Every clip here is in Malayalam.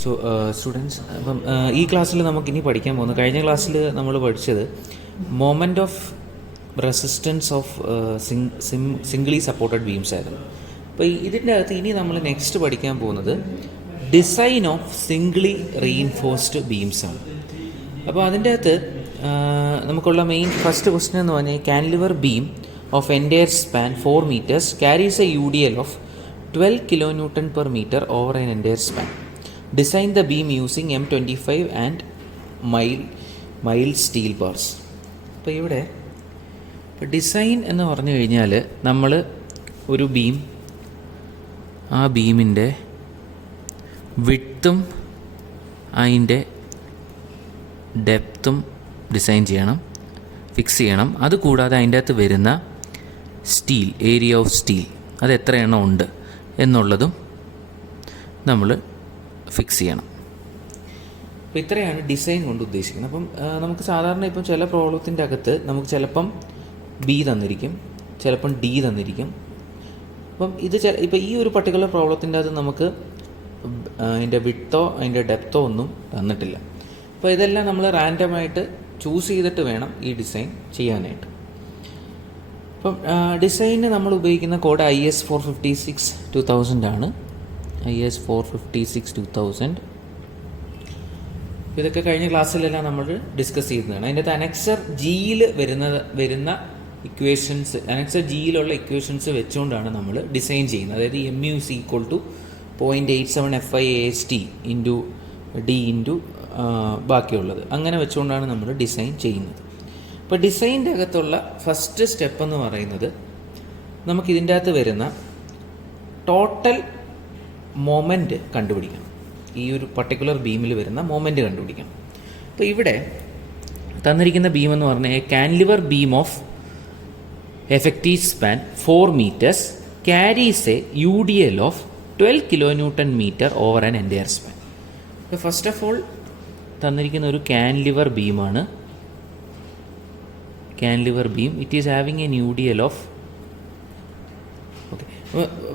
സോ സ്റ്റുഡൻസ്, അപ്പം ഈ ക്ലാസ്സിൽ നമുക്കിനി പഠിക്കാൻ പോകുന്നത്, കഴിഞ്ഞ ക്ലാസ്സിൽ നമ്മൾ പഠിച്ചത് moment of resistance of singly supported beams ആയിരുന്നു. അപ്പോൾ ഇതിൻ്റെ അകത്ത് ഇനി നമ്മൾ നെക്സ്റ്റ് പഠിക്കാൻ പോകുന്നത് design of singly reinforced beams ആണ്. അപ്പോൾ അതിൻ്റെ അകത്ത് നമുക്കുള്ള മെയിൻ ഫസ്റ്റ് ക്വസ്റ്റ്യൻ എന്ന് പറഞ്ഞാൽ cantilever beam of entire span 4 meters carries a UDL of 12 kilonewton per meter over an entire span. Design the beam using M25 and mild steel bars. അപ്പോൾ ഇവിടെ ഡിസൈൻ എന്ന് പറഞ്ഞു കഴിഞ്ഞാൽ നമ്മൾ ഒരു ബീം, ആ ബീമിൻ്റെ വിഡ്ത്തും അതിൻ്റെ ഡെപ്തും ഡിസൈൻ ചെയ്യണം, ഫിക്സ് ചെയ്യണം. അതുകൂടാതെ അതിൻ്റെ അകത്ത് വരുന്ന സ്റ്റീൽ, ഏരിയ ഓഫ് സ്റ്റീൽ, അത് എത്ര എണ്ണം ഉണ്ട് എന്നുള്ളതും നമ്മൾ ഫിക്സ് ചെയ്യണം. അപ്പോൾ ഇത്രയാണ് ഡിസൈൻ കൊണ്ട് ഉദ്ദേശിക്കുന്നത്. അപ്പം നമുക്ക് സാധാരണ ഇപ്പം ചില പ്രോബ്ലത്തിൻ്റെ അകത്ത് നമുക്ക് ചിലപ്പം ബി തന്നിരിക്കും, ചിലപ്പം ഡി തന്നിരിക്കും. അപ്പം ഇപ്പം ഈ ഒരു പർട്ടിക്കുലർ പ്രോബ്ലത്തിൻ്റെ അകത്ത് നമുക്ക് അതിൻ്റെ വിഡ്ത്തോ അതിൻ്റെ ഡെപ്തോ ഒന്നും തന്നിട്ടില്ല. അപ്പോൾ ഇതെല്ലാം നമ്മൾ റാൻഡമായിട്ട് ചൂസ് ചെയ്തിട്ട് വേണം ഈ ഡിസൈൻ ചെയ്യാനായിട്ട്. അപ്പം ഡിസൈനിന് നമ്മൾ ഉപയോഗിക്കുന്ന കോഡ് IS 456-2000 ആണ്. IS 456-2000 ഇതൊക്കെ കഴിഞ്ഞ ക്ലാസ്സിലെല്ലാം നമ്മൾ ഡിസ്കസ് ചെയ്യുന്നതാണ്. അതിൻ്റെ അകത്ത് അനക്സർ ജിയിൽ വരുന്ന ഇക്വേഷൻസ്, അനക്സർ ജിയിലുള്ള ഇക്വേഷൻസ് വെച്ചുകൊണ്ടാണ് നമ്മൾ ഡിസൈൻ ചെയ്യുന്നത്. അതായത് MU is equal to 0.87 FIAST into D into ബാക്കിയുള്ളത്, അങ്ങനെ വെച്ചുകൊണ്ടാണ് നമ്മൾ ഡിസൈൻ ചെയ്യുന്നത്. ഇപ്പോൾ ഡിസൈൻ്റെ അകത്തുള്ള ഫസ്റ്റ് സ്റ്റെപ്പ് എന്ന് പറയുന്നത് നമുക്കിതിൻ്റെ അകത്ത് വരുന്ന ടോട്ടൽ മൊമെൻറ്റ് കണ്ടുപിടിക്കണം. ഈ ഒരു പർട്ടിക്കുലർ ബീമിൽ വരുന്ന മൊമെൻറ്റ് കണ്ടുപിടിക്കണം. അപ്പോൾ ഇവിടെ തന്നിരിക്കുന്ന ബീം എന്ന് പറഞ്ഞാൽ cantilever beam of effective span 4 meters carries a UDL of 12 kilonewton meter over an entire span. ഇപ്പോൾ ഫസ്റ്റ് ഓഫ് ഓൾ തന്നിരിക്കുന്ന ഒരു കാൻലിവർ ബീമാണ്. Cantilever beam, it is having an UDL of, okay,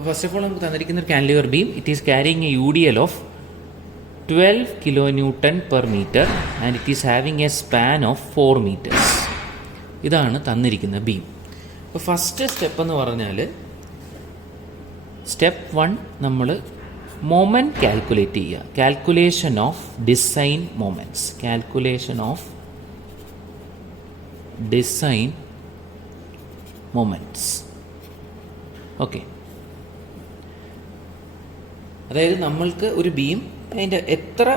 first of all നമുക്ക് തന്നിരിക്കുന്ന ഒരു cantilever beam, it is carrying a UDL of 12 kilonewton per meter and it is having a span of 4 meters. ഇതാണ് തന്നിരിക്കുന്ന ബീം. അപ്പോൾ ഫസ്റ്റ് സ്റ്റെപ്പ് എന്ന് പറഞ്ഞാൽ സ്റ്റെപ്പ് 1 നമ്മൾ മൊമെൻറ്റ് കാൽക്കുലേറ്റ് ചെയ്യുക. Calculation of design moments, calculation of design moments. Okay, അതായത് നമ്മൾക്ക് ഒരു ബീം, അതിൻ്റെ എത്ര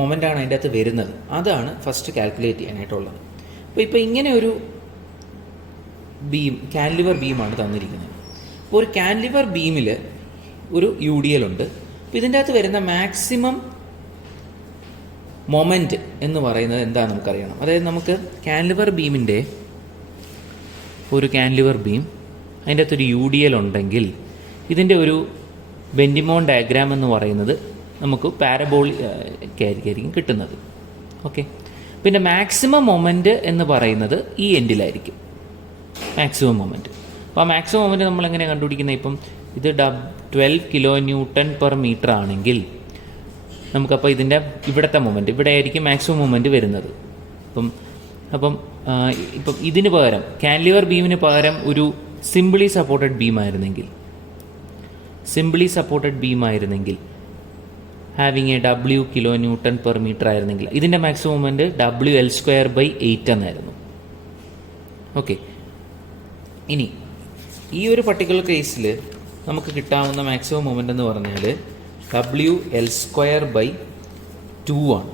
മൊമെൻ്റാണ് അതിൻ്റെ അകത്ത് വരുന്നത്, അതാണ് ഫസ്റ്റ് കാൽക്കുലേറ്റ് ചെയ്യാനായിട്ടുള്ളത്. അപ്പോൾ ഇപ്പോൾ ഇങ്ങനെ ഒരു ബീം, കാൻലിവർ ബീമാണ് തന്നിരിക്കുന്നത്. അപ്പോൾ ഒരു കാൻലിവർ ബീമിൽ ഒരു UDL ഉണ്ട്. അപ്പോൾ ഇതിൻ്റെ അകത്ത് വരുന്ന മാക്സിമം മൊമെൻറ്റ് എന്ന് പറയുന്നത് എന്താണെന്ന് നമുക്കറിയണം. അതായത് നമുക്ക് കാൻലിവർ ബീമിൻ്റെ ഒരു കാൻലിവർ ബീം, അതിൻ്റെ അകത്തൊരു UDL ഉണ്ടെങ്കിൽ ഇതിൻ്റെ ഒരു ബെൻഡിമോൺ ഡയഗ്രാം എന്ന് പറയുന്നത് നമുക്ക് പാരബോളിക്കായിരിക്കും കിട്ടുന്നത്. ഓക്കെ, പിന്നെ മാക്സിമം മൊമെൻറ്റ് എന്ന് പറയുന്നത് ഈ എൻഡിലായിരിക്കും മാക്സിമം മൊമെൻറ്റ്. അപ്പോൾ ആ മാക്സിമം മൊമെൻറ്റ് നമ്മൾ എങ്ങനെ കണ്ടുപിടിക്കുന്നത്? ഇപ്പം ഇത് 12 kilonewton per meter ആണെങ്കിൽ നമുക്കപ്പോൾ ഇതിൻ്റെ ഇവിടുത്തെ മൊമെൻറ്റ്, ഇവിടെ ആയിരിക്കും മാക്സിമം മൊമെൻറ്റ് വരുന്നത്. അപ്പം ഇതിന് പകരം, കാൻലിവർ ബീമിന് പകരം ഒരു സിംപിളി സപ്പോർട്ടഡ് ബീം ആയിരുന്നെങ്കിൽ having A W kilonewton per meter ആയിരുന്നെങ്കിൽ ഇതിൻ്റെ മാക്സിമം മൊമെൻറ്റ് WL²/8 എന്നായിരുന്നു. ഓക്കെ, ഇനി ഈ ഒരു പർട്ടിക്കുലർ കേസിൽ നമുക്ക് കിട്ടാവുന്ന മാക്സിമം മൊമെൻ്റ് എന്ന് പറഞ്ഞാൽ WL²/2 ആണ്.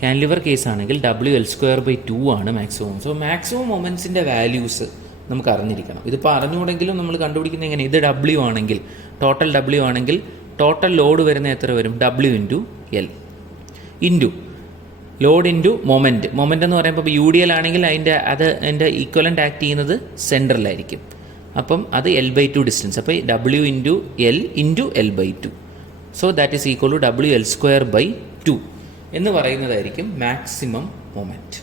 കാൻലിവർ കേസാണെങ്കിൽ WL²/2 ആണ് മാക്സിമം. സോ മാക്സിമം മൊമെൻറ്റ്സിൻ്റെ വാല്യൂസ് നമുക്ക് അറിഞ്ഞിരിക്കണം. ഇതിപ്പോൾ അറിഞ്ഞുകൂടെങ്കിലും നമ്മൾ കണ്ടുപിടിക്കുന്നത് എങ്ങനെ? ഇത് W ആണെങ്കിൽ, ടോട്ടൽ W ആണെങ്കിൽ ടോട്ടൽ ലോഡ് വരുന്ന എത്ര വരും? W × L into load into moment. Moment എന്ന് പറയുമ്പോൾ ഇപ്പോൾ UDL ആണെങ്കിൽ അതിൻ്റെ ഈക്വലൻ്റ് ആക്ട് ചെയ്യുന്നത് സെൻറ്ററിലായിരിക്കും. അപ്പം അത് L/2 ഡിസ്റ്റൻസ്. അപ്പോൾ W × L × L/2. So that is equal to WL²/2 എന്ന് പറയുന്നതായിരിക്കും മാക്സിമം മൊമെൻറ്റ്.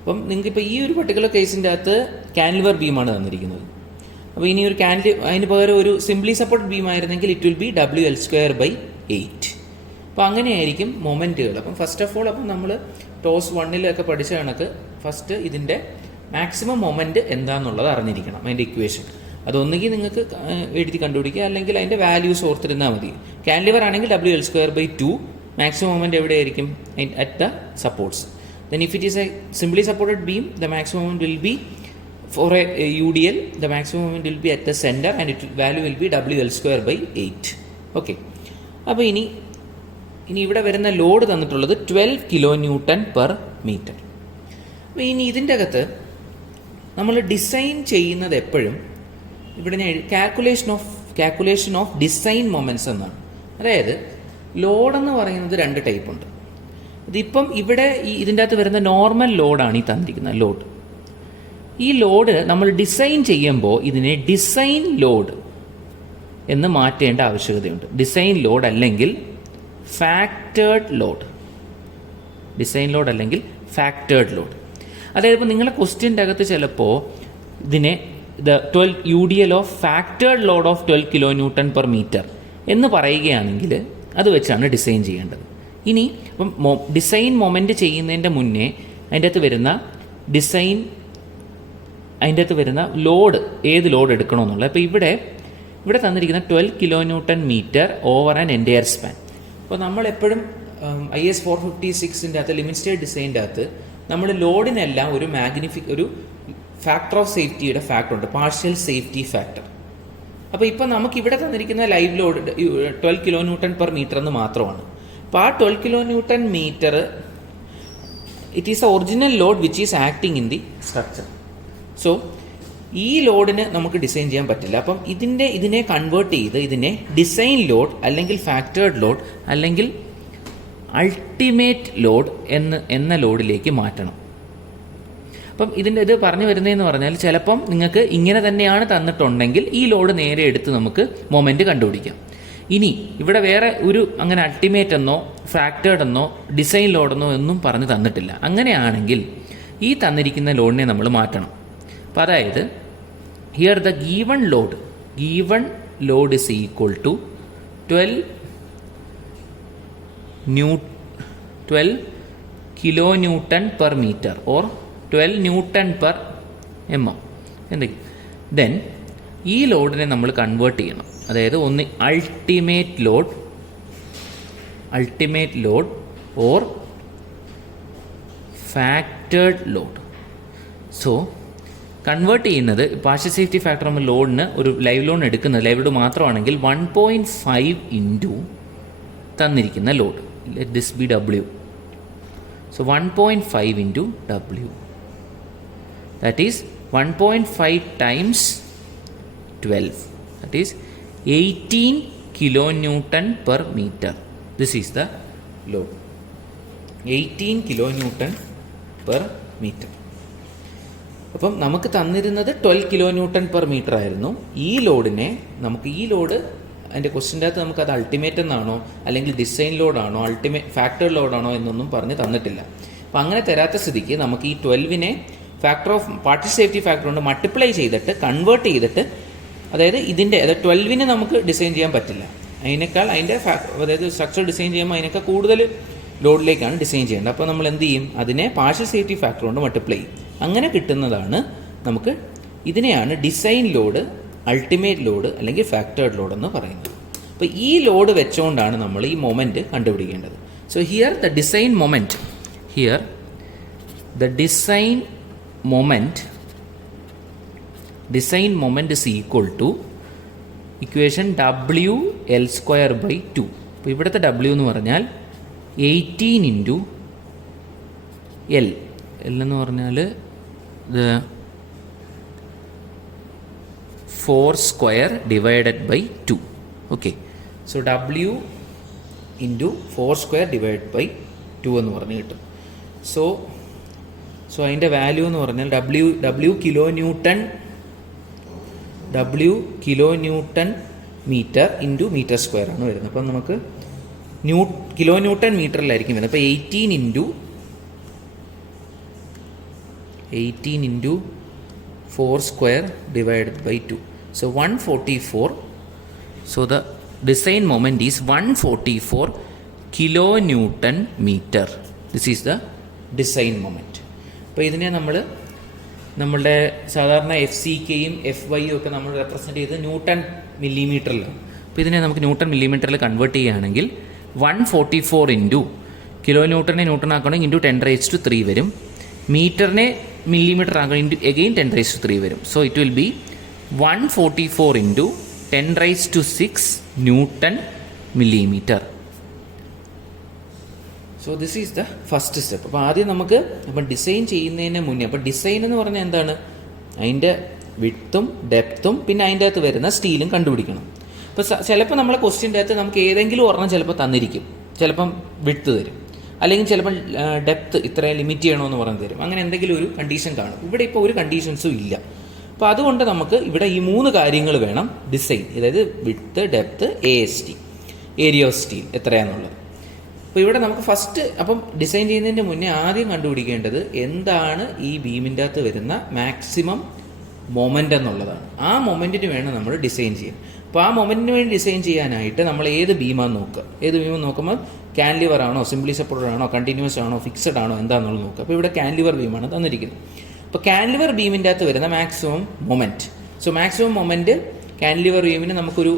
അപ്പം നിങ്ങൾക്കിപ്പോൾ ഈ ഒരു പർട്ടിക്കുലർ കേസിൻ്റെ അകത്ത് കാൻലിവർ ബീമാണ് തന്നിരിക്കുന്നത്. അപ്പോൾ ഇനി ഒരു അതിന് പകരം ഒരു സിംപ്ലി സപ്പോർട്ടഡ് ബീം ആയിരുന്നെങ്കിൽ ഇറ്റ് വിൽ ബി WL²/8. അപ്പോൾ അങ്ങനെയായിരിക്കും മൊമെൻറ്റുകൾ. അപ്പം ഫസ്റ്റ് ഓഫ് ഓൾ അപ്പം നമ്മൾ ടോസ് 1-ലൊക്കെ പഠിച്ച കണക്ക് ഫസ്റ്റ് ഇതിൻ്റെ മാക്സിമം മൊമെൻറ്റ് എന്താണെന്നുള്ളത് അറിഞ്ഞിരിക്കണം, അതിൻ്റെ ഇക്വേഷൻ. അതൊന്നുകിൽ നിങ്ങൾക്ക് എഴുതി കണ്ടുപിടിക്കുക, അല്ലെങ്കിൽ അതിൻ്റെ വാല്യൂസ് ഓർത്തിരുന്നാൽ മതി. കാൻഡിലിവർ ആണെങ്കിൽ WL²/2 മാക്സിമം മൊമെൻറ്റ് എവിടെയായിരിക്കും? At the supports. Then if it is a simply supported beam, the maximum moment will be for a UDL, the maximum moment will be at the center and its value will be WL²/8. Okay. അപ്പോൾ ഇനി ഇവിടെ വരുന്ന ലോഡ് തന്നിട്ടുള്ളത് 12 kN/m. അപ്പോൾ ഇനി ഇതിൻ്റെ അകത്ത് നമ്മൾ ഡിസൈൻ ചെയ്യുന്നത് എപ്പോഴും ഇവിടെ ഞാൻ കാൽക്കുലേഷൻ ഓഫ് ഡിസൈൻ മൊമെൻറ്റ്സ് എന്നാണ്. അതായത് ലോഡെന്ന് പറയുന്നത് 2 ടൈപ്പ് ഉണ്ട്. ഇതിപ്പം ഇവിടെ ഇതിൻ്റെ അകത്ത് വരുന്ന നോർമൽ ലോഡാണ് ഈ തന്നിരിക്കുന്ന ലോഡ്. ഈ ലോഡ് നമ്മൾ ഡിസൈൻ ചെയ്യുമ്പോൾ ഇതിനെ ഡിസൈൻ ലോഡ് എന്ന് മാറ്റേണ്ട ആവശ്യകതയുണ്ട്. ഡിസൈൻ ലോഡ് അല്ലെങ്കിൽ ഫാക്ടേർഡ് ലോഡ്. ഡിസൈൻ ലോഡ് അല്ലെങ്കിൽ ഫാക്ടേർഡ് ലോഡ്. അതായത് ഇപ്പോൾ നിങ്ങളുടെ ക്വസ്റ്റ്യൻ്റെ അകത്ത് ചിലപ്പോൾ ഇതിനെ the 12 UDL of factored load of 12 kN/m എന്ന് പറയുകയാണെങ്കിൽ അത് വെച്ചാണ് ഡിസൈൻ ചെയ്യേണ്ടത്. ഇനി ഇപ്പം ഡിസൈൻ മൊമെൻറ്റ് ചെയ്യുന്നതിൻ്റെ മുന്നേ അതിൻ്റെ അകത്ത് വരുന്ന ലോഡ് ഏത് ലോഡ് എടുക്കണമെന്നുള്ളത്. അപ്പോൾ ഇവിടെ തന്നിരിക്കുന്ന 12 kN/m over an entire span. അപ്പോൾ നമ്മളെപ്പോഴും IS 456-ൻ്റെ അകത്ത് ലിമിറ്റ് സ്റ്റേറ്റ് ഡിസൈൻ്റെ അകത്ത് നമ്മൾ ലോഡിനെല്ലാം ഒരു ഫാക്ടർ ഓഫ് സേഫ്റ്റിയുടെ ഫാക്ടർ ഉണ്ട്, പാർഷ്യൽ സേഫ്റ്റി ഫാക്ടർ. അപ്പോൾ ഇപ്പോൾ നമുക്ക് ഇവിടെ തന്നിരിക്കുന്ന ലൈവ് ലോഡ് 12 kN/m എന്ന് മാത്രമാണ്. അപ്പോൾ ആ 12 kN/m it is A original load which is acting in the structure. So ഈ ലോഡിന് നമുക്ക് ഡിസൈൻ ചെയ്യാൻ പറ്റില്ല. അപ്പം ഇതിനെ കൺവേർട്ട് ചെയ്ത് ഇതിനെ ഡിസൈൻ ലോഡ് അല്ലെങ്കിൽ ഫാക്ടേർഡ് ലോഡ് അല്ലെങ്കിൽ അൾട്ടിമേറ്റ് ലോഡ് എന്ന ലോഡിലേക്ക് മാറ്റണം. അപ്പം ഇത് പറഞ്ഞു വരുന്നതെന്ന് പറഞ്ഞാൽ ചിലപ്പം നിങ്ങൾക്ക് ഇങ്ങനെ തന്നെയാണ് തന്നിട്ടുണ്ടെങ്കിൽ ഈ ലോഡ് നേരെ എടുത്ത് നമുക്ക് മൊമെൻറ്റ് കണ്ടുപിടിക്കാം. ഇനി ഇവിടെ വേറെ അങ്ങനെ അൾട്ടിമേറ്റ് എന്നോ ഫാക്ടേർഡ് എന്നോ ഡിസൈൻ ലോഡെന്നോ ഒന്നും പറഞ്ഞു തന്നിട്ടില്ല. അങ്ങനെയാണെങ്കിൽ ഈ തന്നിരിക്കുന്ന ലോഡിനെ നമ്മൾ മാറ്റണം. അപ്പോൾ അതായത് here the given load is equal to 12 kN/m or 12 Nm എന്തെങ്കിലും. ദെൻ ഈ ലോഡിനെ നമ്മൾ കൺവേർട്ട് ചെയ്യണം. അതായത് ഒന്ന് ultimate load or factored load. So convert ചെയ്യുന്നത് പാർഷ്യൽ സേഫ്റ്റി ഫാക്ടർ നമ്മൾ ലോഡിന് ഒരു ലൈവ് ലോഡ് എടുക്കുന്നത് ലൈവ് ലോഡ് മാത്രമാണെങ്കിൽ 1.5 ഇൻറ്റു തന്നിരിക്കുന്ന ലോഡ്, let this be W. So 1.5 into W, that is 1.5 times 12, that is 18 kN/m. This is the load, 18 kN/m. അപ്പം നമുക്ക് തന്നിരുന്നത് 12 kN/m ആയിരുന്നു. ഈ ലോഡ് അതിൻ്റെ ക്വസ്റ്റ്യൻ്റെ അകത്ത് നമുക്കത് അൾട്ടിമേറ്റ് എന്നാണോ അല്ലെങ്കിൽ ഡിസൈൻ ലോഡാണോ ഫാക്ടർ ലോഡാണോ എന്നൊന്നും പറഞ്ഞ് തന്നിട്ടില്ല. അപ്പം അങ്ങനെ തരാത്ത സ്ഥിതിക്ക് നമുക്ക് ഈ 12-നെ factor of partial safety factor കൊണ്ട് മൾട്ടിപ്ലൈ ചെയ്തിട്ട് കൺവേർട്ട് ചെയ്തിട്ട്, അതായത് 12-നെ നമുക്ക് ഡിസൈൻ ചെയ്യാൻ പറ്റില്ല. അതായത് സ്ട്രക്ചർ ഡിസൈൻ ചെയ്യുമ്പോൾ അതിനൊക്കെ കൂടുതൽ ലോഡിലേക്കാണ് ഡിസൈൻ ചെയ്യേണ്ടത്. അപ്പോൾ നമ്മൾ എന്ത് ചെയ്യും? അതിനെ പാർഷ്യൽ സേഫ്റ്റി ഫാക്ടർ കൊണ്ട് മൾട്ടിപ്ലൈ ചെയ്യും. അങ്ങനെ കിട്ടുന്നതാണ് നമുക്ക് ഇതിനെയാണ് ഡിസൈൻ ലോഡ്, അൾട്ടിമേറ്റ് ലോഡ് അല്ലെങ്കിൽ ഫാക്ടേർഡ് ലോഡ് എന്ന് പറയുന്നത്. അപ്പോൾ ഈ ലോഡ് വെച്ചുകൊണ്ടാണ് നമ്മൾ ഈ മൊമെൻറ്റ് കണ്ടുപിടിക്കേണ്ടത്. So here the design moment is equal to equation WL²/2. അപ്പോൾ ഇവിടുത്തെ W എന്ന് പറഞ്ഞാൽ 18 ഇൻറ്റു L എന്ന് പറഞ്ഞാൽ ഇത് 4² divided by 2. Okay. So W into 4² divide by 2 എന്ന് പറഞ്ഞ് കിട്ടും. സോ അതിൻ്റെ വാല്യൂ എന്ന് പറഞ്ഞാൽ W kilo metre into metre square ആണ് വരുന്നത്. അപ്പം നമുക്ക് കിലോന്യൂട്ടൺ മീറ്ററിലായിരിക്കും വരുന്നത്. അപ്പോൾ 18 into 4² divided by 2. So 144. So the design moment is 144 kilonewton meter. This is the design moment. അപ്പോൾ ഇതിനെ നമ്മളുടെ സാധാരണ FCKയും FYയും ഒക്കെ നമ്മൾ റെപ്രസെൻറ്റ് ചെയ്ത് ന്യൂട്ടൺ മില്ലിമീറ്ററിലാണ്. അപ്പോൾ ഇതിനെ നമുക്ക് ന്യൂട്ടൺ മില്ലിമീറ്ററിൽ കൺവേർട്ട് ചെയ്യുകയാണെങ്കിൽ 144 ഇൻറ്റു കിലോ ന്യൂട്ടനെ ന്യൂട്ടൺ ആക്കണമെങ്കിൽ ഇൻറ്റു 10⁻³ വരും. മീറ്ററിനെ മില്ലിമീറ്റർ ആക്കണം ഇൻറ്റു എഗെയിൻ 10⁻³ വരും. So it will B 144 into 10⁻⁶ newton millimetre. So this is the first step. അപ്പോൾ ആദ്യം നമുക്ക് അപ്പം ഡിസൈൻ ചെയ്യുന്നതിന് മുന്നേ, അപ്പോൾ ഡിസൈൻ എന്ന് പറഞ്ഞാൽ എന്താണ്, അതിൻ്റെ വിഡ്ത്തും ഡെപ്ത്തും പിന്നെ അതിൻ്റെ അകത്ത് വരുന്ന സ്റ്റീലും കണ്ടുപിടിക്കണം. ഇപ്പോൾ ചിലപ്പോൾ നമ്മളെ ക്വസ്റ്റ്യൻ്റെ അകത്ത് നമുക്ക് ഏതെങ്കിലും ഒരെണ്ണം ചിലപ്പോൾ തന്നിരിക്കും, ചിലപ്പം വിഡ്ത്ത് തരും, അല്ലെങ്കിൽ ചിലപ്പം ഡെപ്ത്ത് ഇത്രയും ലിമിറ്റ് ചെയ്യണമെന്ന് പറഞ്ഞ് തരും. അങ്ങനെ എന്തെങ്കിലും ഒരു കണ്ടീഷൻ കാണും. ഇവിടെ ഇപ്പോൾ ഒരു കണ്ടീഷൻസും ഇല്ല. അപ്പോൾ അതുകൊണ്ട് നമുക്ക് ഇവിടെ ഈ 3 കാര്യങ്ങൾ വേണം ഡിസൈൻ, അതായത് width, depth, AST, area of steel എത്രയാണെന്നുള്ളത്. അപ്പോൾ ഇവിടെ നമുക്ക് ഫസ്റ്റ് അപ്പം ഡിസൈൻ ചെയ്യുന്നതിൻ്റെ മുന്നേ ആദ്യം കണ്ടുപിടിക്കേണ്ടത് എന്താണ് ഈ ബീമിൻ്റെ അകത്ത് വരുന്ന മാക്സിമം മൊമെൻ്റ് എന്നുള്ളതാണ്. ആ മൊമെൻറ്റിന് വേണം നമ്മൾ ഡിസൈൻ ചെയ്യാൻ. അപ്പോൾ ആ മൊമെൻറ്റിന് വേണ്ടി ഡിസൈൻ ചെയ്യാനായിട്ട് നമ്മൾ ഏത് ബീമാണെന്ന് നോക്കുക. ഏത് ബീമെന്ന് നോക്കുമ്പോൾ കാൻലിവർ ആണോ, സിംപ്ലി സപ്പോർട്ടഡ് ആണോ, കണ്ടിന്യൂസ് ആണോ, ഫിക്സഡ് ആണോ എന്താണെന്നുള്ളത് നോക്കുക. അപ്പോൾ ഇവിടെ കാൻലിവർ ബീമാണ് തന്നിരിക്കുന്നത്. അപ്പോൾ കാൻലിവർ ബീമിൻ്റെ അകത്ത് വരുന്ന maximum moment, so maximum moment cantilever ബീമിന് നമുക്കൊരു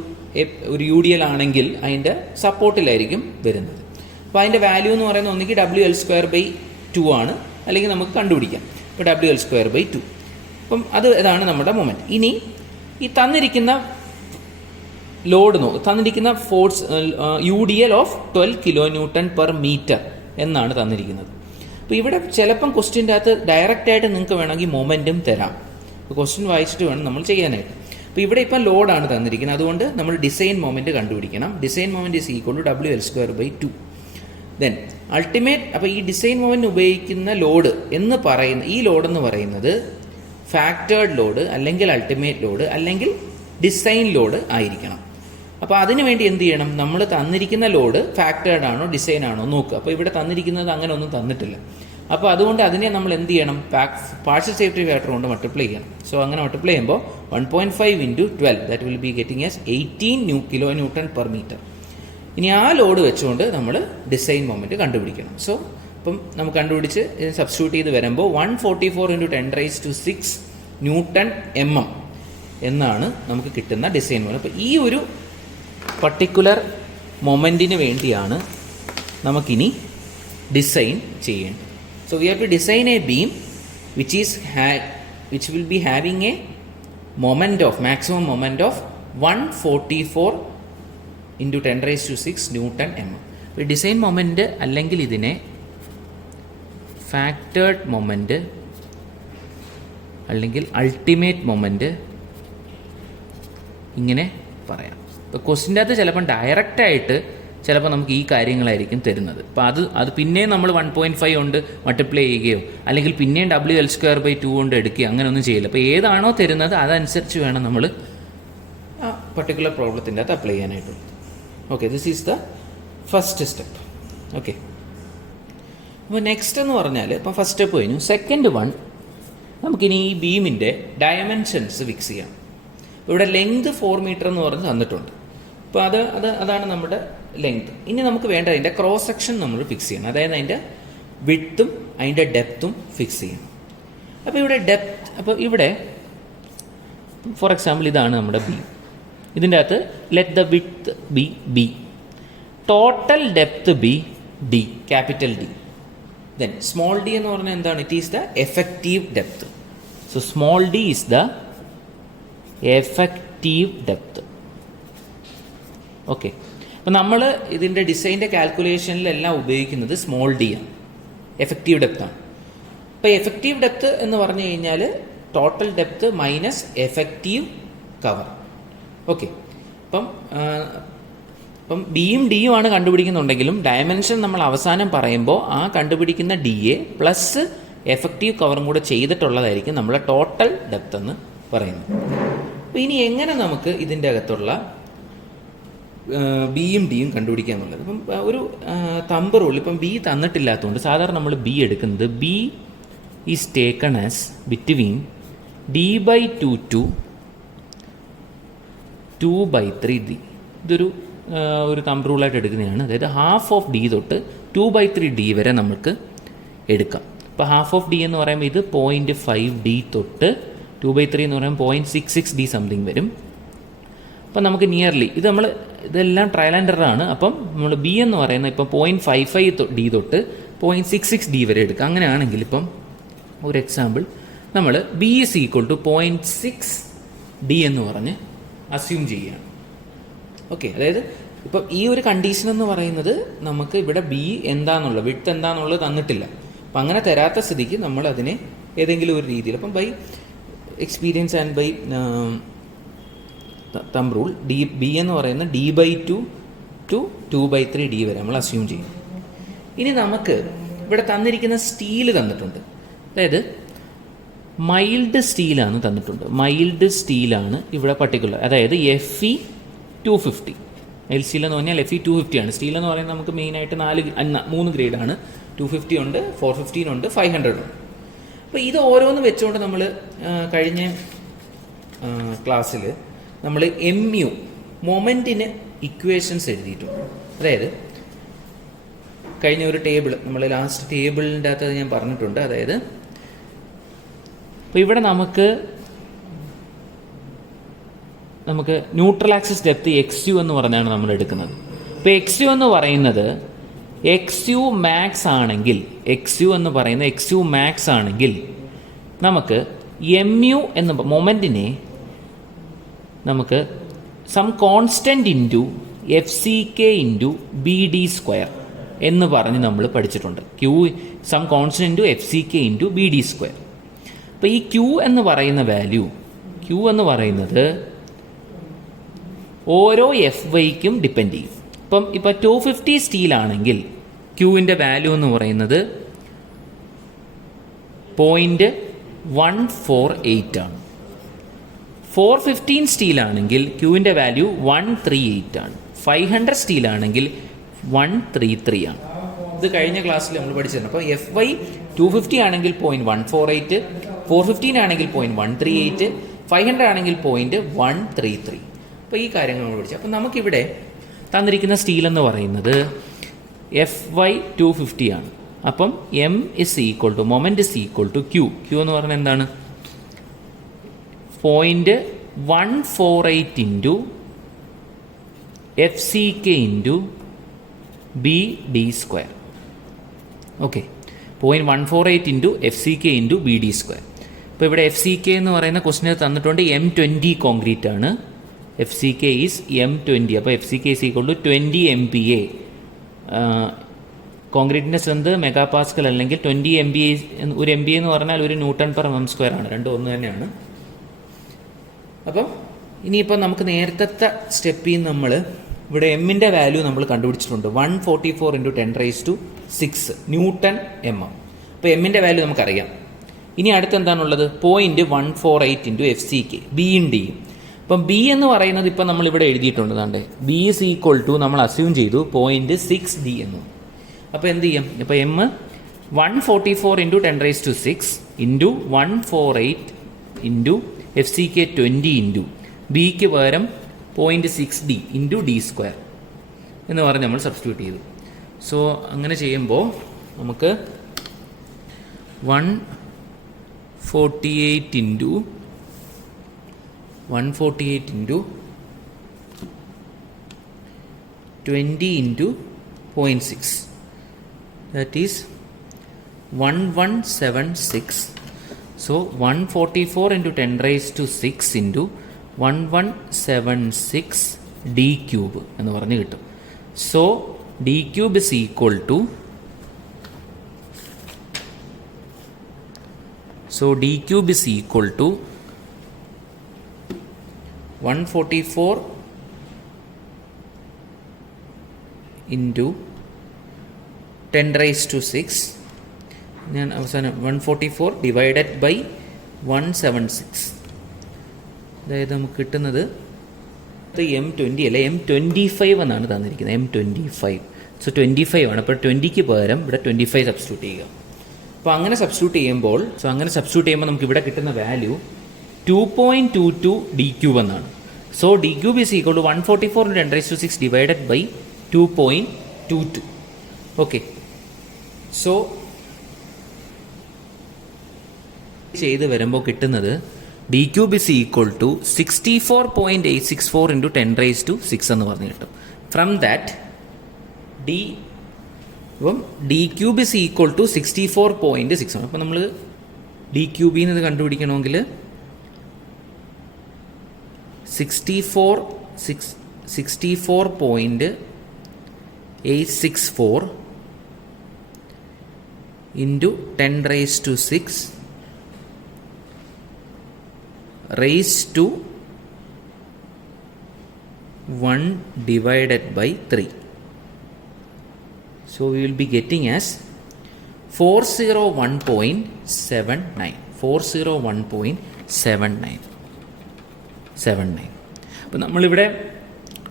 UDL ആണെങ്കിൽ അതിൻ്റെ സപ്പോർട്ടിലായിരിക്കും വരുന്നത്. അപ്പോൾ അതിൻ്റെ വാല്യൂ എന്ന് പറയുന്നത് ഒന്നുകിൽ WL²/2 ആണ്, അല്ലെങ്കിൽ നമുക്ക് കണ്ടുപിടിക്കാം. ഇപ്പോൾ WL²/2. അപ്പം ഇതാണ് നമ്മുടെ മൊമെൻറ്റ്. ഇനി ഈ തന്നിരിക്കുന്ന ലോഡ് തന്നിരിക്കുന്ന ഫോഴ്സ് UDL ഓഫ് 12 kN/m എന്നാണ് തന്നിരിക്കുന്നത്. അപ്പോൾ ഇവിടെ ചിലപ്പം ക്വസ്റ്റ്യൻ്റെ അകത്ത് ഡയറക്റ്റായിട്ട് നിങ്ങൾക്ക് വേണമെങ്കിൽ മൊമെൻറ്റും തരാം. അപ്പോൾ ക്വസ്റ്റ്യൻ വായിച്ചിട്ട് വേണം നമ്മൾ ചെയ്യാനായിട്ട്. അപ്പോൾ ഇവിടെ ഇപ്പം ലോഡാണ് തന്നിരിക്കുന്നത്, അതുകൊണ്ട് നമ്മൾ ഡിസൈൻ മൊമെൻറ്റ് കണ്ടുപിടിക്കണം. Design moment is equal to WL²/2. Then ultimate, അപ്പോൾ ഈ ഡിസൈൻ മൊമെൻറ്റ് ഉപയോഗിക്കുന്ന ലോഡ് എന്ന് പറയുന്ന ഈ ലോഡ് എന്ന് പറയുന്നത് ഫാക്ടേർഡ് ലോഡ്, അല്ലെങ്കിൽ അൾട്ടിമേറ്റ് ലോഡ്, അല്ലെങ്കിൽ ഡിസൈൻ ലോഡ് ആയിരിക്കണം. അപ്പോൾ അതിന് വേണ്ടി എന്ത് ചെയ്യണം, നമ്മൾ തന്നിരിക്കുന്ന ലോഡ് ഫാക്ടേർഡ് ആണോ ഡിസൈൻ ആണോ നോക്കുക. അപ്പോൾ ഇവിടെ തന്നിരിക്കുന്നത് അങ്ങനെ ഒന്നും തന്നിട്ടില്ല. അപ്പോൾ അതുകൊണ്ട് അതിനെ നമ്മൾ എന്ത് ചെയ്യണം, പാർഷ്യൽ സേഫ്റ്റി ഫാക്ടർ കൊണ്ട് മൾട്ടിപ്ലൈ ചെയ്യണം. സോ അങ്ങനെ മൾട്ടിപ്ലൈ ചെയ്യുമ്പോൾ 1.5 × 12 that will be getting as 18 kN/m. ഇനി ആ ലോഡ് വെച്ചുകൊണ്ട് നമ്മൾ ഡിസൈൻ മൊമെൻറ്റ് കണ്ടുപിടിക്കണം. സോ അപ്പം നമുക്ക് കണ്ടുപിടിച്ച് ഇത് സബ്സ്റ്റിറ്റ്യൂട്ട് ചെയ്ത് വരുമ്പോൾ 144 × 10⁻⁶ Nm എന്നാണ് നമുക്ക് കിട്ടുന്ന ഡിസൈൻ മൊമെൻറ്റ്. അപ്പോൾ ഈ ഒരു പർട്ടിക്കുലർ മൊമെൻറ്റിന് വേണ്ടിയാണ് നമുക്കിനി ഡിസൈൻ ചെയ്യേണ്ടത്. So we have to design a beam which will be having a maximum moment of 144 × 10⁻⁶ Nm. ഇപ്പോൾ ഡിസൈൻ മൊമെൻറ്റ് അല്ലെങ്കിൽ ഇതിനെ ഫാക്ടേർഡ് മൊമെൻറ്റ് അല്ലെങ്കിൽ അൾട്ടിമേറ്റ് മൊമെൻറ്റ് ഇങ്ങനെ പറയാം. ഇപ്പോൾ ക്വസ്റ്റിൻ്റെ അകത്ത് ചിലപ്പം ഡയറക്റ്റായിട്ട് ചിലപ്പോൾ നമുക്ക് ഈ കാര്യങ്ങളായിരിക്കും തരുന്നത്. അപ്പോൾ അത് പിന്നെയും നമ്മൾ 1.5 കൊണ്ട് മൾട്ടിപ്ലൈ ചെയ്യുകയോ അല്ലെങ്കിൽ പിന്നെയും WL²/2 കൊണ്ട് എടുക്കുകയോ അങ്ങനെയൊന്നും ചെയ്യില്ല. അപ്പോൾ ഏതാണോ തരുന്നത് അതനുസരിച്ച് വേണം നമ്മൾ ആ പർട്ടിക്കുലർ പ്രോബ്ലത്തിൻ്റെ അകത്ത് അപ്ലൈ ചെയ്യാനായിട്ടുള്ളത്. Okay, this is the first step. Okay, അപ്പോൾ നെക്സ്റ്റ് എന്ന് പറഞ്ഞാൽ ഇപ്പം ഫസ്റ്റ് സ്റ്റെപ്പ് കഴിഞ്ഞു. സെക്കൻഡ് വൺ, നമുക്കിനി ഈ ബീമിൻ്റെ ഡയമെൻഷൻസ് ഫിക്സ് ചെയ്യാം. ഇവിടെ ലെങ്ത് 4 മീറ്റർ എന്ന് പറഞ്ഞ് തന്നിട്ടുണ്ട്. അപ്പോൾ അതാണ് നമ്മുടെ ലെങ്ത്. ഇനി നമുക്ക് വേണ്ട അതിൻ്റെ ക്രോസ് സെക്ഷൻ നമ്മൾ ഫിക്സ് ചെയ്യണം, അതായത് അതിൻ്റെ വിഡ്ത്തും അതിൻ്റെ ഡെപ്ത്തും ഫിക്സ് ചെയ്യണം. അപ്പോൾ ഇവിടെ ഡെപ്ത്ത്, അപ്പോൾ ഇവിടെ ഫോർ എക്സാമ്പിൾ ഇതാണ് നമ്മുടെ ബീം. ഇതിൻ്റെ അകത്ത് let the width B B, total depth B D, capital D. Then small d എന്ന് പറഞ്ഞാൽ എന്താണ്, it is the effective depth. So small d is the effective depth. Okay, അപ്പോൾ നമ്മൾ ഇതിൻ്റെ ഡിസൈൻ്റെ കാൽക്കുലേഷനിലെല്ലാം ഉപയോഗിക്കുന്നത് സ്മോൾ d ആണ്, എഫക്റ്റീവ് ഡെപ്താണ്. അപ്പോൾ എഫക്റ്റീവ് ഡെപ്ത്ത് എന്ന് പറഞ്ഞു കഴിഞ്ഞാൽ total depth minus effective cover. Okay, അപ്പം ബിയും ഡിയും ആണ് കണ്ടുപിടിക്കുന്നുണ്ടെങ്കിലും ഡയമെൻഷൻ നമ്മൾ അവസാനം പറയുമ്പോൾ ആ കണ്ടുപിടിക്കുന്ന DA പ്ലസ് എഫക്റ്റീവ് കവറും കൂടെ ചെയ്തിട്ടുള്ളതായിരിക്കും നമ്മളെ ടോട്ടൽ ഡെപ്ത്ത് എന്ന് പറയുന്നത്. അപ്പോൾ ഇനി എങ്ങനെ നമുക്ക് ഇതിൻ്റെ അകത്തുള്ള ബിയും ഡിയും കണ്ടുപിടിക്കുക എന്നുള്ളത്, ഇപ്പം ഒരു തമ്പ് റൂൾ, ഇപ്പം ബി തന്നിട്ടില്ലാത്തതുകൊണ്ട് സാധാരണ നമ്മൾ ബി എടുക്കുന്നത് B is taken as between D/2 to 2/3 d. ഇതൊരു ഒരു തമ്പ് റൂളായിട്ട് എടുക്കുന്നതാണ്. അതായത് ഹാഫ് ഓഫ് ഡി തൊട്ട് 2/3 d വരെ നമുക്ക് എടുക്കാം. ഇപ്പോൾ ഹാഫ് ഓഫ് ഡി എന്ന് പറയുമ്പോൾ ഇത് 0.5 d തൊട്ട് 2/3 എന്ന് പറയുമ്പോൾ 0.66 d സംതിങ് വരും. അപ്പം നമുക്ക് നിയർലി ഇതെല്ലാം ട്രയൽ ആൻഡ് എറർ ആണ്. അപ്പം നമ്മൾ ബി എന്ന് പറയുന്നത് ഇപ്പം 0.55 d തൊട്ട് 0.66 d വരെ എടുക്കുക. അങ്ങനെയാണെങ്കിൽ ഇപ്പം ഒരു എക്സാമ്പിൾ നമ്മൾ B is equal to 0.6 d എന്ന് പറഞ്ഞ് അസ്യൂം ചെയ്യുകയാണ്. ഓക്കെ, അതായത് ഇപ്പം ഈ ഒരു കണ്ടീഷൻ എന്ന് പറയുന്നത് നമുക്ക് ഇവിടെ ബി എന്താണെന്നുള്ളത് വിഡ്ത്ത് എന്താണെന്നുള്ളത് തന്നിട്ടില്ല. അപ്പം അങ്ങനെ തരാത്ത സ്ഥിതിക്ക് നമ്മൾ അതിനെ ഏതെങ്കിലും ഒരു രീതിയിൽ അപ്പം by experience and by thumb rule B എന്ന് പറയുന്നത് d/2 to 2/3 d വരെ നമ്മൾ അസ്യൂം ചെയ്യും. ഇനി നമുക്ക് ഇവിടെ തന്നിരിക്കുന്ന സ്റ്റീൽ തന്നിട്ടുണ്ട്. അതായത് മൈൽഡ് സ്റ്റീലാണ് തന്നിട്ടുണ്ട്. മൈൽഡ് സ്റ്റീലാണ് ഇവിടെ പർട്ടിക്കുലർ. അതായത് FE 250. മൈൽഡ് സ്റ്റീൽ എന്ന് പറഞ്ഞാൽ FE 250 ആണ്. സ്റ്റീൽ എന്ന് പറയുന്നത് നമുക്ക് മെയിനായിട്ട് 3 ഗ്രേഡാണ്. 250 ഉണ്ട്, 415 ഉണ്ട്, 500 ഉണ്ട്. അപ്പോൾ ഇത് ഓരോന്ന് വെച്ചുകൊണ്ട് നമ്മൾ കഴിഞ്ഞ ക്ലാസ്സിൽ നമ്മൾ MU മൊമെൻറ്റിന് ഇക്വേഷൻസ് എഴുതിയിട്ടുണ്ട്. അതായത് കഴിഞ്ഞ ഒരു ടേബിൾ നമ്മൾ ലാസ്റ്റ് ടേബിളിൻ്റെ അകത്ത് ഞാൻ പറഞ്ഞിട്ടുണ്ട്. അതായത് അപ്പോൾ ഇവിടെ നമുക്ക് ന്യൂട്രൽ ആക്സിസ് ഡെപ്ത് XU എന്ന് പറഞ്ഞാണ് നമ്മൾ എടുക്കുന്നത്. ഇപ്പോൾ XU എന്ന് പറയുന്നത് XU മാക്സ് ആണെങ്കിൽ XU മാക്സ് ആണെങ്കിൽ നമുക്ക് MU എന്ന മൊമെൻറ്റിനെ നമുക്ക് some constant into FCK into BD² എന്ന് പറഞ്ഞ് നമ്മൾ പഠിച്ചിട്ടുണ്ട്. Some constant into FCK into BD². അപ്പോൾ ഈ Q എന്ന് പറയുന്ന വാല്യൂ എന്ന് പറയുന്നത് ഓരോ FYക്കും ഡിപ്പെൻഡ് ചെയ്യും. ഇപ്പോൾ 250 സ്റ്റീലാണെങ്കിൽ ക്യൂവിൻ്റെ വാല്യൂ എന്ന് പറയുന്നത് 0.148 ആണ്. 415 സ്റ്റീലാണെങ്കിൽ ക്യൂവിൻ്റെ വാല്യൂ 138 ആണ്. 500 സ്റ്റീലാണെങ്കിൽ 133 ആണ്. ഇത് കഴിഞ്ഞ ക്ലാസ്സിൽ നമ്മൾ പഠിച്ചിരുന്നു. അപ്പോൾ FY 250 ആണെങ്കിൽ 0.148, 415 ആണെങ്കിൽ 0.138, 500 ആണെങ്കിൽ 0.133. അപ്പോൾ ഈ കാര്യങ്ങൾ നമ്മൾ പഠിച്ചു. അപ്പം നമുക്കിവിടെ തന്നിരിക്കുന്ന സ്റ്റീൽ എന്ന് പറയുന്നത് FY 250 ആണ്. അപ്പം moment is equal to Q എന്ന് പറഞ്ഞാൽ എന്താണ്? 0.148 into FCK into BD². Okay, 0.148 into FCK into BD². ഇപ്പോൾ ഇവിടെ FCK എന്ന് പറയുന്ന ക്വസ്റ്റിന് തന്നിട്ടുണ്ട് M20 കോൺക്രീറ്റ് ആണ്. FCK is M20. അപ്പോൾ FCK is equal to 20 MPa. കോൺക്രീറ്റിൻ്റെ സ്ട്രെങ്ത് മെഗാ പാസ്കൽ അല്ലെങ്കിൽ 20 MPa. ഒരു MPa എന്ന് പറഞ്ഞാൽ ഒരു Nm/mm², ആണ്. രണ്ടും ഒന്ന് തന്നെയാണ്. അപ്പം ഇനിയിപ്പോൾ നമുക്ക് നേരത്തെ സ്റ്റെപ്പിൽ നിന്ന് നമ്മൾ ഇവിടെ എമ്മിൻ്റെ വാല്യൂ നമ്മൾ കണ്ടുപിടിച്ചിട്ടുണ്ട്. 144 × 10⁻⁶ Nm. അപ്പോൾ എമ്മിൻ്റെ വാല്യൂ നമുക്കറിയാം. ഇനി അടുത്ത് എന്താണുള്ളത്? 0.148 ഇൻറ്റു FCK, ബിയും ഡിയും. അപ്പം ബി എന്ന് പറയുന്നത് ഇപ്പം നമ്മളിവിടെ എഴുതിയിട്ടുണ്ട്. താണ്ടെ ബി ഈസ് ഈക്വൽ ടു നമ്മൾ അസ്യൂം ചെയ്തു 0.6 d എന്ന്. അപ്പോൾ എന്ത് ചെയ്യും? ഇപ്പോൾ M 144 × 10⁻⁶ into 148 into FCK 20 into ബിക്ക് പകരം 0.6 d ഇൻറ്റു D² എന്ന് പറഞ്ഞ് നമ്മൾ സബ്സ്റ്റിറ്റ്യൂട്ട് ചെയ്തു. സോ അങ്ങനെ ചെയ്യുമ്പോൾ നമുക്ക് 148 into 20 into 0.6, that is 1176. So 144 × 10⁻⁶ into 1176 d³ എന്ന് പറഞ്ഞ് കിട്ടും. So d³ is equal to 144 into 10⁻⁶. ഞാൻ അവസാനം 144 ഡിവൈഡഡ് ബൈ 176. അതായത് നമുക്ക് കിട്ടുന്നത് M20 അല്ല, M25 എന്നാണ് തന്നിരിക്കുന്നത്. M25. സോ 25 ആണ്. അപ്പോൾ 20ക്ക് പകരം ഇവിടെ 25 സബ്സ്റ്റിറ്റ്യൂട്ട് ചെയ്യുക. അപ്പോൾ അങ്ങനെ സബ്സ്റ്റിറ്റ്യൂട്ട് ചെയ്യുമ്പോൾ നമുക്ക് ഇവിടെ കിട്ടുന്ന വാല്യൂ 2.22 d³ എന്നാണ്. So d cube is equal to 144 into 10 raised to 6 divided by 2.22. Okay. So ചെയ്ത് വരുമ്പോൾ കിട്ടുന്നത് D cube is equal to 64.864 into 10 raise to 6 എന്ന് പറഞ്ഞ് കിട്ടും. ഫ്രം ദാറ്റ് ഇപ്പം D cube is equal to 64.6 ആണ്. അപ്പം നമ്മൾ ഡി ക്യൂബിൽ നിന്ന് ഇത് കണ്ടുപിടിക്കണമെങ്കിൽ 64.864 into 10 raise to 6 raised to 1 divided by 3. So we will be getting as 401.79. 401.79. അപ്പോൾ നമ്മളിവിടെ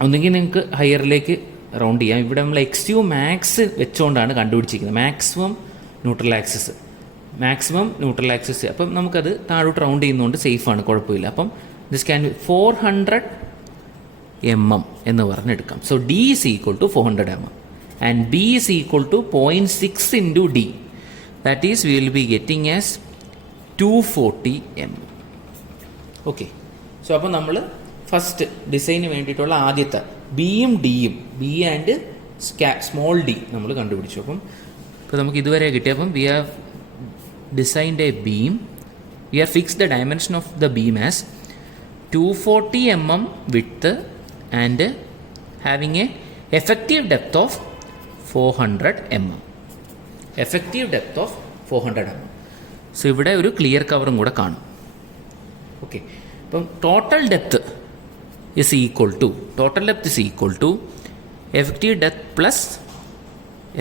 ഒന്നുകിൽ നിങ്ങൾക്ക് ഹയറിലേക്ക് റൗണ്ട് ചെയ്യാം. ഇവിടെ നമ്മൾ എക്സ് യു മാക്സ് വെച്ചുകൊണ്ടാണ് കണ്ടുപിടിച്ചിരിക്കുന്നത്. Maximum neutral axis. അപ്പം നമുക്കത് താഴോട്ട് റൗണ്ട് ചെയ്യുന്നതുകൊണ്ട് സേഫാണ്, കുഴപ്പമില്ല. അപ്പം ദിസ് ക്യാൻ ബി 400 mm എന്ന് പറഞ്ഞെടുക്കാം. So D is equal to 400 mm and B is equal to 0.6 into D. That is we will be getting as 240 mm. Okay. So അപ്പം നമ്മൾ ഫസ്റ്റ് ഡിസൈന് വേണ്ടിയിട്ടുള്ള ആദ്യത്തെ ബിയും ഡിയും, ബി ആൻഡ് സ്മോൾ ഡി നമ്മൾ കണ്ടുപിടിച്ചു. അപ്പം ഇപ്പോൾ നമുക്ക് ഇതുവരെ കിട്ടിയപ്പം we have designed a beam. We have fixed the dimension of the beam as 240 mm width and having a effective depth of 400 mm. Effective depth of 400 mm. So ഇവിടെ ഒരു ക്ലിയർ കവറും കൂടെ കാണും. ഓക്കെ. അപ്പം total depth is equal to effective depth plus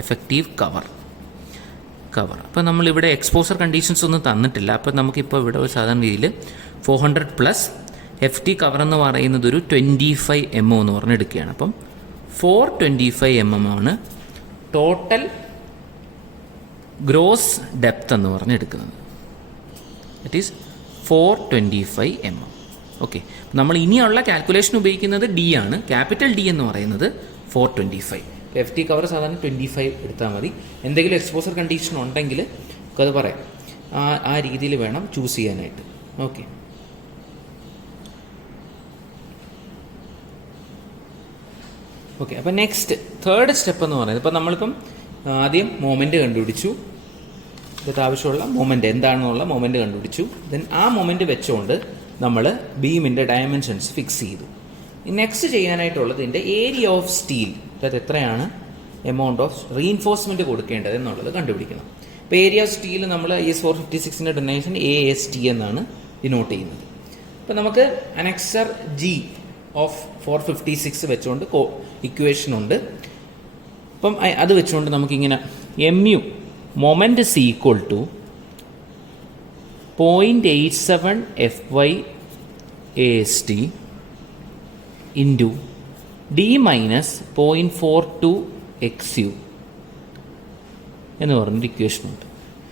effective cover. അപ്പോൾ നമ്മളിവിടെ എക്സ്പോസർ കണ്ടീഷൻസ് ഒന്നും തന്നിട്ടില്ല. അപ്പോൾ നമുക്കിപ്പോൾ ഇവിടെ ഒരു സാധാരണ രീതിയിൽ 400 പ്ലസ് എഫ് ടി കവർ എന്ന് പറയുന്നത് ഒരു 25 mm എന്ന് പറഞ്ഞ് എടുക്കുകയാണ്. അപ്പം 425 mm ആണ് ടോട്ടൽ ഗ്രോസ് ഡെപ്ത് എന്ന് പറഞ്ഞ് എടുക്കുന്നത്. It is 425 mm. ഓക്കെ. നമ്മൾ ഇനിയുള്ള കാൽക്കുലേഷൻ ഉപയോഗിക്കുന്നത് ഡി ആണ്. ക്യാപിറ്റൽ ഡി എന്ന് പറയുന്നത് 425. എഫ് ടി കവർ സാധാരണ 25 എടുത്താൽ മതി. എന്തെങ്കിലും എക്സ്പോസർ കണ്ടീഷൻ ഉണ്ടെങ്കിൽ അത് പറയാം. ആ രീതിയിൽ വേണം ചൂസ് ചെയ്യാനായിട്ട്. ഓക്കെ. അപ്പോൾ നെക്സ്റ്റ് തേർഡ് സ്റ്റെപ്പ് എന്ന് പറയുന്നത്, ഇപ്പോൾ നമ്മളിപ്പം ആദ്യം മൊമെൻറ്റ് കണ്ടുപിടിച്ചു. ഇതിൻ്റെ ആവശ്യമുള്ള മൊമെൻറ്റ് എന്താണെന്നുള്ള മൊമെൻറ്റ് കണ്ടുപിടിച്ചു. ദെൻ ആ മൊമെൻറ്റ് വെച്ചുകൊണ്ട് നമ്മൾ ബീമിൻ്റെ ഡയമെൻഷൻസ് ഫിക്സ് ചെയ്തു. നെക്സ്റ്റ് ചെയ്യാനായിട്ടുള്ളത് ഇതിൻ്റെ ഏരിയ ഓഫ് സ്റ്റീൽ, അത് എത്രയാണ് എമൗണ്ട് ഓഫ് റീഇൻഫോഴ്സ്മെൻറ്റ് കൊടുക്കേണ്ടത് എന്നുള്ളത് കണ്ടുപിടിക്കണം. ഇപ്പോൾ ഏരിയ ഓഫ് സ്റ്റീൽ നമ്മൾ IS 456ൻ്റെ ഡൊണേഷൻ AST എന്നാണ് ഡിനോട്ട് ചെയ്യുന്നത്. അപ്പോൾ നമുക്ക് അനക്സർ G ഓഫ് 456 വെച്ചുകൊണ്ട് ഇക്വേഷൻ ഉണ്ട്. അപ്പം അത് വെച്ചുകൊണ്ട് നമുക്കിങ്ങനെ MU moment is equal to 0.87 FY AST into D minus 0.42 XU എന്ന് പറഞ്ഞൊരു ഇക്വേഷനുണ്ട്.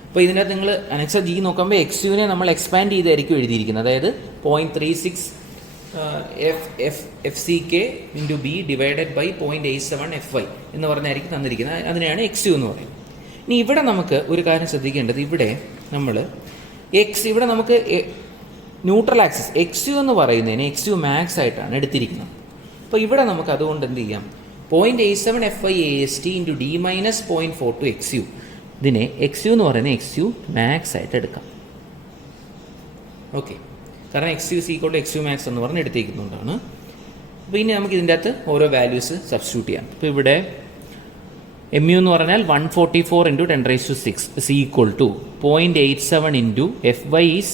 അപ്പോൾ ഇതിനകത്ത് നിങ്ങൾ അനക്സർ ജി നോക്കുമ്പോൾ XUവിനെ നമ്മൾ എക്സ്പാൻഡ് ചെയ്തായിരിക്കും എഴുതിയിരിക്കുന്നത്. അതായത് 0.36 FCK into B divided by 0.87 FY എന്ന് പറഞ്ഞായിരിക്കും തന്നിരിക്കുന്നത്. അതിനെയാണ് XU എന്ന് പറയുന്നത്. ഇനി ഇവിടെ നമുക്ക് ഒരു കാര്യം ശ്രദ്ധിക്കേണ്ടത്, ഇവിടെ നമ്മൾ ഇവിടെ നമുക്ക് ന്യൂട്രൽ ആക്സിസ് XU എന്ന് പറയുന്നതിന് XU മാക്സ് ആയിട്ടാണ് എടുത്തിരിക്കുന്നത്. അപ്പോൾ ഇവിടെ നമുക്ക് അതുകൊണ്ട് എന്ത് ചെയ്യാം, 0.87 FY AST into D minus 0.42 XU, ഇതിനെ XU എന്ന് പറയുന്ന XU മാക്സ് ആയിട്ട് എടുക്കാം. ഓക്കെ. കാരണം XU = XU മാക്സ് എന്ന് പറഞ്ഞ് എടുത്തേക്കുന്നുണ്ടാണ്. അപ്പോൾ ഇനി നമുക്ക് ഇതിൻ്റെ അകത്ത് ഓരോ വാല്യൂസ് സബ്സ്റ്റിറ്റ്യൂട്ട് ചെയ്യാം. ഇപ്പോൾ ഇവിടെ MU എന്ന് പറഞ്ഞാൽ 144 into 10⁶ is equal to 0.87 into FY is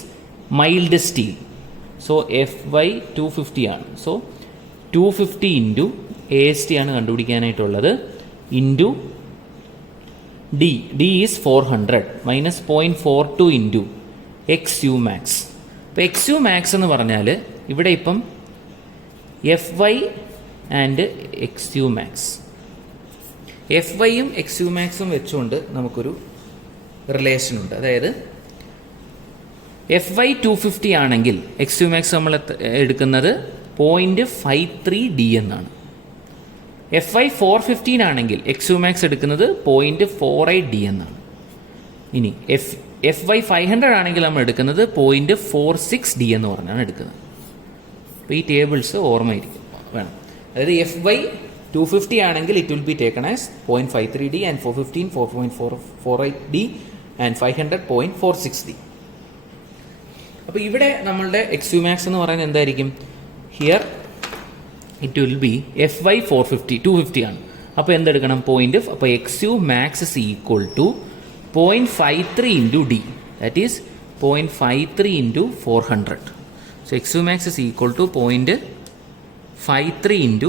mild steel. So FY 250 ആണ്. സോ 250 ഇൻറ്റു AST ആണ് കണ്ടുപിടിക്കാനായിട്ടുള്ളത്, into D is 400 minus 0.42 into XU max. ഇപ്പോൾ XU മാക്സ് എന്ന് പറഞ്ഞാൽ ഇവിടെ ഇപ്പം FY ആൻഡ് XU മാക്സ്, FYയും XU മാക്സും വെച്ചുകൊണ്ട് നമുക്കൊരു റിലേഷനുണ്ട്. അതായത് FY 250 ആണെങ്കിൽ XU മാക്സ് നമ്മൾ എടുക്കുന്നത് 0.53D എന്നാണ്. FY 415 ആണെങ്കിൽ എക്സ്യൂമാക്സ് എടുക്കുന്നത് 0.48D എന്നാണ്. ഇനി FY 500 ആണെങ്കിൽ നമ്മൾ എടുക്കുന്നത് 0.46D എന്ന് പറഞ്ഞാണ് എടുക്കുന്നത്. അപ്പോൾ ഈ ടേബിൾസ് ഓർമ്മയിരിക്കും വേണം. അതായത് FY 250 ആണെങ്കിൽ it will be taken as 0.53D and 415 4.48D and 500 0.46D. അപ്പോൾ ഇവിടെ നമ്മളുടെ എക്സ്യൂമാക്സ് എന്ന് പറയുന്നത് എന്തായിരിക്കും? Here it will be FY 250 ആണ്. അപ്പോൾ എന്തെടുക്കണം? അപ്പോൾ XU max is equal to 0.53 into D, that is 0.53 into 400. So exumax is equal to 0.53 into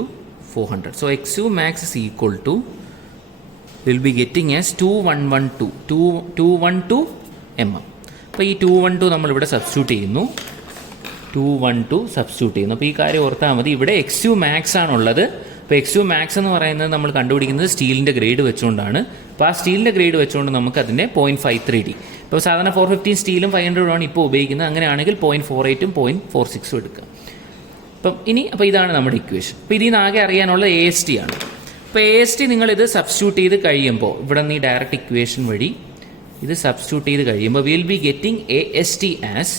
400. So exumax is equal to, we will be getting as 212 mm. അപ്പോൾ ഈ 212 നമ്മളിവിടെ സബ്സ്റ്റിറ്റ്യൂട്ട് ചെയ്യുന്നു. 212 സബ്സ്റ്റിറ്റ്യൂട്ട് ചെയ്യുന്നു. അപ്പോൾ ഈ കാര്യം ഓർത്താൽ മതി. ഇവിടെ എക്സ്യൂമാക്സ് ആണുള്ളത്. അപ്പോൾ എക്സ്യൂമാക്സ് എന്ന് പറയുന്നത് നമ്മൾ കണ്ടുപിടിക്കുന്നത് സ്റ്റീലിൻ്റെ ഗ്രേഡ് വെച്ചുകൊണ്ടാണ്. അപ്പോൾ ആ സ്റ്റീലിൻ്റെ ഗ്രേഡ് വെച്ചുകൊണ്ട് നമുക്ക് അതിൻ്റെ 0.53D. ഇപ്പോൾ സാധാരണ 415 സ്റ്റീലും 500 ആണ് ഇപ്പോൾ ഉപയോഗിക്കുന്നത്. അങ്ങനെയാണെങ്കിൽ 0.48ഉം 0.46ഉം എടുക്കുക. അപ്പോൾ ഇതാണ് നമ്മുടെ ഇക്വേഷൻ. അപ്പോൾ ഇതിൽ നിന്ന് ആകെ അറിയാനുള്ള AST ആണ്. അപ്പോൾ AST നിങ്ങളിത് സബ്സ്റ്റിറ്റ്യൂട്ട് ചെയ്ത് കഴിയുമ്പോൾ ഇവിടെ നിന്ന് ഈ ഡയറക്റ്റ് ഇക്വേഷൻ വഴി ഇത് സബ്സ്റ്റിറ്റ്യൂട്ട് ചെയ്ത് കഴിയുമ്പോൾ we will be getting AST as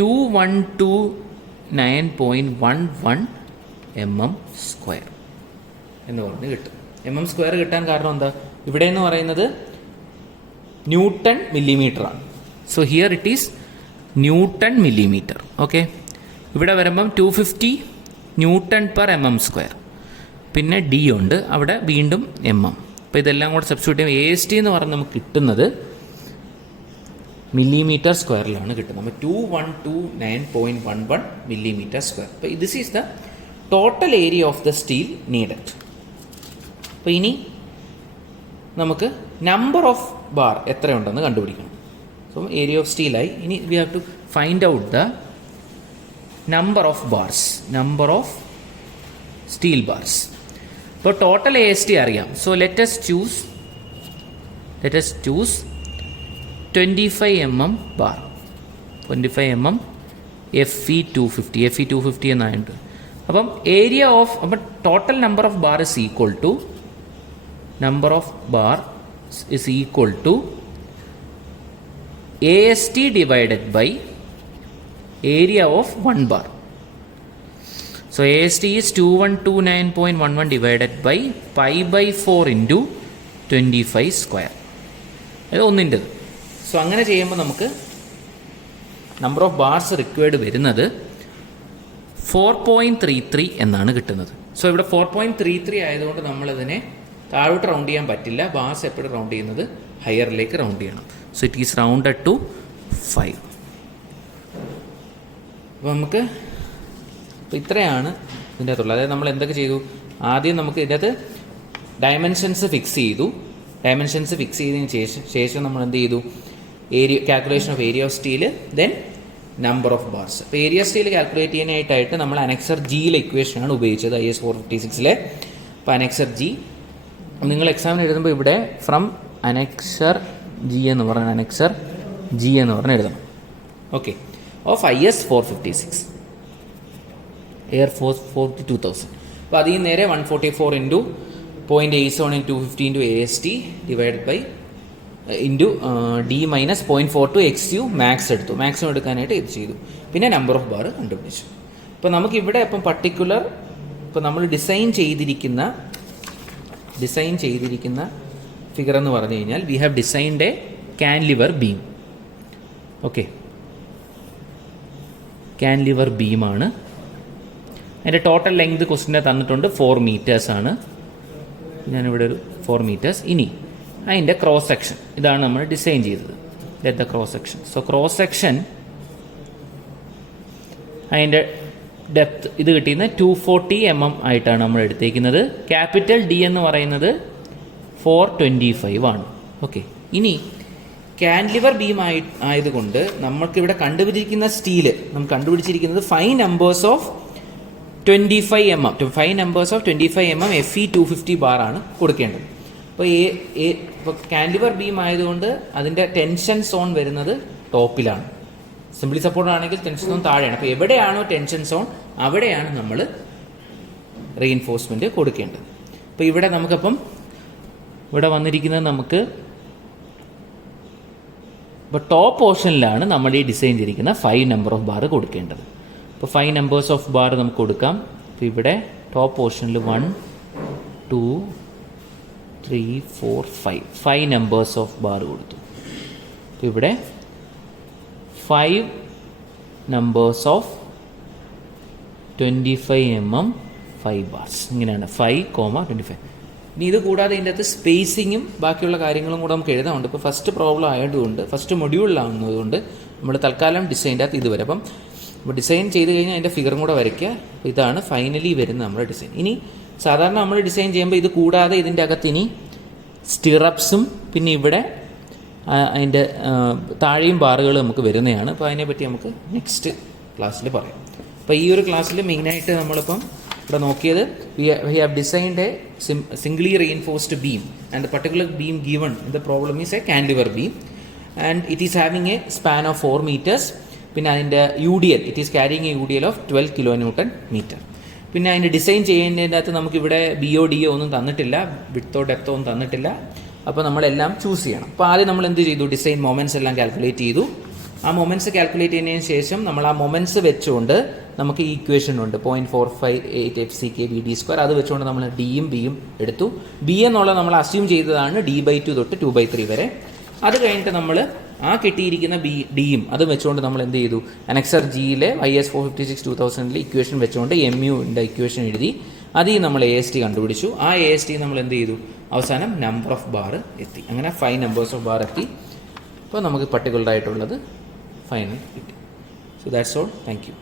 212.9.11 mm square എന്ന് പറഞ്ഞ് കിട്ടും. MM സ്ക്വയർ കിട്ടാൻ കാരണം എന്താ? ഇവിടെ എന്ന് പറയുന്നത് ന്യൂട്ടൺ മില്ലിമീറ്റർ ആണ്. So here it is newton millimetre. Okay, ഇവിടെ വരുമ്പം 250 ന്യൂട്ടൺ പെർ MM സ്ക്വയർ, പിന്നെ D ഉണ്ട്, അവിടെ വീണ്ടും MM. അപ്പോൾ ഇതെല്ലാം കൂടെ സബ്സ്റ്റിറ്റ്യൂട്ട് ചെയ്യുമ്പോൾ AST എന്ന് പറഞ്ഞ് നമുക്ക് കിട്ടുന്നത് മില്ലിമീറ്റർ സ്ക്വയറിലാണ് കിട്ടുന്നത്. അപ്പോൾ 212.9.11 millimeter square. അപ്പോൾ this is the total area of the steel needed. അപ്പോൾ ഇനി നമുക്ക് നമ്പർ ഓഫ് ബാർ എത്രയുണ്ടെന്ന് കണ്ടുപിടിക്കണം. സോ ഏരിയ ഓഫ് സ്റ്റീലായി. ഇനി we have to find out the number of bars, number of steel bars. ഇപ്പോൾ ടോട്ടൽ AST അറിയാം. So let us choose 25 mm bar, 25 mm FE 250 എന്നായിട്ട്. അപ്പം ഏരിയ ഓഫ്, അപ്പം total number of bar is equal to AST divided by area of 1 bar. So AST is 2129.11 divided by pi by 4 into 25 square. അത് ഒന്നിൻ്റെത്. സോ അങ്ങനെ ചെയ്യുമ്പോൾ നമുക്ക് നമ്പർ ഓഫ് ബാർസ് റിക്വയർഡ് വരുന്നത് 4.33 എന്നാണ് കിട്ടുന്നത്. സോ ഇവിടെ 4.33 ആയതുകൊണ്ട് നമ്മളിതിനെ താഴോട്ട് റൗണ്ട് ചെയ്യാൻ പറ്റില്ല. ബാർസ് എപ്പോഴും റൗണ്ട് ചെയ്യുന്നത് ഹയറിലേക്ക് റൗണ്ട് ചെയ്യണം. So it is rounded to 5. അപ്പോൾ നമുക്ക് അപ്പോൾ ഇത്രയാണ് ഇതിൻ്റെ അകത്തുള്ളത്. അതായത് നമ്മൾ എന്തൊക്കെ ചെയ്തു? ആദ്യം നമുക്ക് ഇതിൻ്റെ അകത്ത് ഡയമെൻഷൻസ് ഫിക്സ് ചെയ്തു. ഡയമെൻഷൻസ് ഫിക്സ് ചെയ്തതിന് ശേഷം നമ്മൾ എന്ത് ചെയ്തു? Calculation of area of steel, then number of bars. അപ്പോൾ ഏരിയ സ്റ്റീൽ കാൽക്കുലേറ്റ് ചെയ്യാനായിട്ട് നമ്മൾ അനക്സർ ജിയിലെ ഇക്വേഷനാണ് ഉപയോഗിച്ചത്, IS 456. അപ്പോൾ അനക്സർ ജി നിങ്ങൾ എക്സാമിന് എഴുതുമ്പോൾ ഇവിടെ ഫ്രം അനക്സർ ജി എന്ന് പറഞ്ഞ് എഴുതണം. Okay, of IS 456 air force 42000. അപ്പോൾ അതിൽ നിന്ന് നേരെ 144 into 0.87 into 250 into AST divide by into D minus 0.42 XU max എടുത്തു. മാക്സിമം എടുക്കാനായിട്ട് ഇത് ചെയ്തു. പിന്നെ നമ്പർ ഓഫ് ബാർ കണ്ടുപിടിച്ചു. ഇപ്പോൾ നമുക്കിവിടെ ഇപ്പം പർട്ടിക്കുലർ ഇപ്പോൾ നമ്മൾ ഡിസൈൻ ചെയ്തിരിക്കുന്ന ഫിഗർ എന്ന് പറഞ്ഞു കഴിഞ്ഞാൽ we have designed a cantilever beam. Okay, cantilever ബീമാണ്. അതിൻ്റെ ടോട്ടൽ ലെങ്ത് ക്വസ്റ്റിനെ തന്നിട്ടുണ്ട് 4 meters ആണ്. ഞാനിവിടെ ഒരു 4 meters. ഇനി അതിൻ്റെ ക്രോസ് സെക്ഷൻ ഇതാണ് നമ്മൾ ഡിസൈൻ ചെയ്തത്. The cross section. So cross section അതിൻ്റെ ഡെപ്ത് ഇത് കിട്ടിയിരുന്ന 240 mm ആയിട്ടാണ് നമ്മൾ എടുത്തേക്കുന്നത്. ക്യാപിറ്റൽ D എന്ന് പറയുന്നത് 425 ആണ്. ഓക്കെ, ഇനി കാൻലിവർ ബീം ആയതുകൊണ്ട് നമുക്കിവിടെ കണ്ടുപിടിച്ചിരിക്കുന്ന സ്റ്റീല് നമുക്ക് കണ്ടുപിടിച്ചിരിക്കുന്നത് 5 numbers of 25 mm, 5 numbers of 25 mm FE 250 bar ആണ് കൊടുക്കേണ്ടത്. അപ്പോൾ ഇപ്പോൾ കാൻലിവർ ബീം ആയതുകൊണ്ട് അതിൻ്റെ ടെൻഷൻ സോൺ വരുന്നത് ടോപ്പിലാണ്. സിംപ്ലി സപ്പോർട്ടഡ് ആണെങ്കിൽ ടെൻഷൻ സോൺ താഴെയാണ്. അപ്പോൾ എവിടെയാണോ ടെൻഷൻ സോൺ അവിടെയാണ് നമ്മൾ റീഇൻഫോഴ്സ്മെൻറ്റ് കൊടുക്കേണ്ടത്. അപ്പോൾ ഇവിടെ നമുക്കപ്പം ഇവിടെ വന്നിരിക്കുന്നത് നമുക്ക് ഇപ്പോൾ ടോപ്പ് പോർഷനിലാണ് നമ്മൾ ഈ ഡിസൈൻ ചെയ്തിരിക്കുന്ന 5 നമ്പർ ഓഫ് ബാർ കൊടുക്കേണ്ടത്. അപ്പോൾ 5 നമ്പേഴ്സ് ഓഫ് ബാർ നമുക്ക് കൊടുക്കാം. അപ്പോൾ ഇവിടെ ടോപ്പ് പോർഷനിൽ 1 2 3 4 5 നമ്പേഴ്സ് ഓഫ് ബാർ കൊടുത്തു. അപ്പോൾ ഇവിടെ 5 നമ്പേഴ്സ് ഓഫ് 25 mm 5 ബാർസ്. ഇങ്ങനെയാണ് 5,25. ഇനി ഇത് കൂടാതെ ഇതിൻ്റെ അകത്ത് സ്പേസിങ്ങും ബാക്കിയുള്ള കാര്യങ്ങളും കൂടെ നമുക്ക് എഴുതാറുണ്ട്. ഇപ്പോൾ ഫസ്റ്റ് പ്രോബ്ലം ആയതുകൊണ്ട് ഫസ്റ്റ് മൊഡ്യൂളിലാവുന്നതുകൊണ്ട് നമ്മൾ തൽക്കാലം ഡിസൈൻ്റെ അകത്ത് ഇതുവരെ. അപ്പം ഡിസൈൻ ചെയ്ത് കഴിഞ്ഞാൽ അതിൻ്റെ ഫിഗറും കൂടെ വരയ്ക്കുക. അപ്പോൾ ഇതാണ് ഫൈനലി വരുന്ന നമ്മുടെ ഡിസൈൻ. ഇനി സാധാരണ നമ്മൾ ഡിസൈൻ ചെയ്യുമ്പോൾ ഇത് കൂടാതെ ഇതിൻ്റെ അകത്ത് ഇനി സ്റ്റിറപ്സും പിന്നെ ഇവിടെ അതിൻ്റെ താഴെയും ബാറുകൾ നമുക്ക് വരുന്നതാണ്. അപ്പോൾ അതിനെപ്പറ്റി നമുക്ക് നെക്സ്റ്റ് ക്ലാസ്സിൽ പറയാം. അപ്പോൾ ഈ ഒരു ക്ലാസ്സിൽ മെയിനായിട്ട് നമ്മളിപ്പം ഇവിടെ നോക്കിയത് V have designed A Zwingli reinforced beam and the particular beam given the problem is A cantilever beam and it is having a span of 4 meters. പിന്നെ അതിൻ്റെ UDL it is carrying a UDL of 12 kN/m. പിന്നെ അതിൻ്റെ ഡിസൈൻ ചെയ്യുന്നതിൻ്റെ അകത്ത് നമുക്കിവിടെ BO/DO ഒന്നും തന്നിട്ടില്ല, വിഡ്ത്തോ ഡെപ്തോ ഒന്നും തന്നിട്ടില്ല. അപ്പോൾ നമ്മളെല്ലാം ചൂസ് ചെയ്യണം. അപ്പോൾ ആദ്യം നമ്മൾ എന്ത് ചെയ്തു, ഡിസൈൻ മൊമെൻറ്റ്സ് എല്ലാം കാൽക്കുലേറ്റ് ചെയ്തു. ആ മൊമെൻറ്റ്സ് കാൽക്കുലേറ്റ് ചെയ്യുന്നതിന് ശേഷം നമ്മൾ ആ മൊമെൻറ്റ്സ് വെച്ചുകൊണ്ട് നമുക്ക് ഈ ഇക്വേഷൻ ഉണ്ട് 0.458 FCK VD². അത് വെച്ചുകൊണ്ട് നമ്മൾ ഡിയും ബിയും എടുത്തു. ബി എന്നുള്ളത് നമ്മൾ അസ്യൂം ചെയ്തതാണ് D/2 തൊട്ട് 2/3 വരെ. അത് കഴിഞ്ഞിട്ട് നമ്മൾ ആ കിട്ടിയിരിക്കുന്ന ഡിയും അത് വെച്ചുകൊണ്ട് നമ്മൾ എന്ത് ചെയ്തു, അനക്സർ ജിയിലെ IS 456/2000 ഇക്വേഷൻ വെച്ചുകൊണ്ട് MUൻ്റെ ഇക്വേഷൻ എഴുതി. അതിൽ നമ്മൾ AST കണ്ടുപിടിച്ചു. ആ AST നമ്മൾ എന്ത് ചെയ്തു, അവസാനം നമ്പർ ഓഫ് ബാർ എത്തി. അങ്ങനെ 5 നമ്പേഴ്സ് ഓഫ് ബാർ എത്തി. അപ്പോൾ നമുക്ക് പർട്ടിക്കുലർ ആയിട്ടുള്ളത് ഫൈനൽ കിട്ടി. So that's all. Thank you.